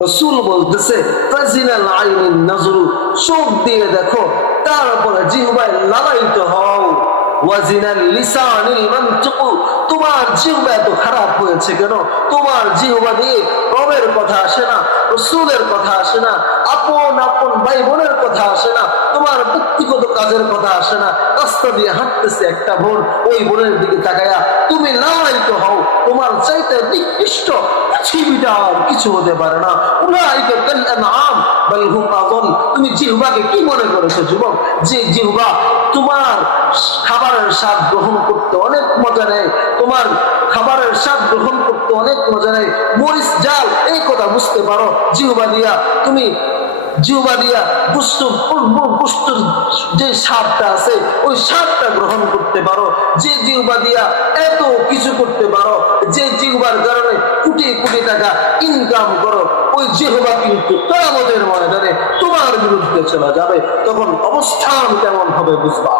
রাসূল বলতেছে ফাজিনাল আইনিন নাজরু, চোখ দিয়ে দেখো, তারপরে জিহ্বায় লালায়িত হও। ওয়াজিনাল লিসানিল মানতুকু, তোমার জিহ্বা এত খারাপ হয়েছে কেন? তোমার জিহ্বা দিয়ে রবের কথা আসে না, রাসূলের কথা আসে না, আপন আপন ভাই বোনের কথা আসে না, তোমার ব্যক্তিগত কাজের কথা আসে না। রাস্তা দিয়ে হাঁটতেছে একটা বোন, ওই বোনের দিকে তাকায়া তুমি লালায়িত হও। তোমার চাইতে নিকৃষ্ট পৃথিবীটা আর কিছু হতে পারে না। উলাইকা কাল আনআম বাল হুম আযাল। তুমি জিহ্বাকে কি মনে করেছো যুবক? যে জিহ্বা তোমার খাবারের স্বাদ গ্রহণ করতে অনেক মজা নেয়, তোমার খাবারের স্বাদ গ্রহণ করতে অনেক মজা নেয়, মরিচ জাল এই কথা বুঝতে পারো। জিহ্বা দিয়া তুমি বস্তুর যে স্বাদটা আছে ওই স্বাদটা গ্রহণ করতে পারো। যে জিহ্বা দিয়া এত কিছু করতে পারো, যে জিহ্বার কারণে কোটি কোটি টাকা ইনকাম করো, ওই জিহ্বা কিন্তু কিয়ামতের ময়দানে তোমার বিরুদ্ধে চলে যাবে। তখন অবস্থান কেমন হবে বুঝবা।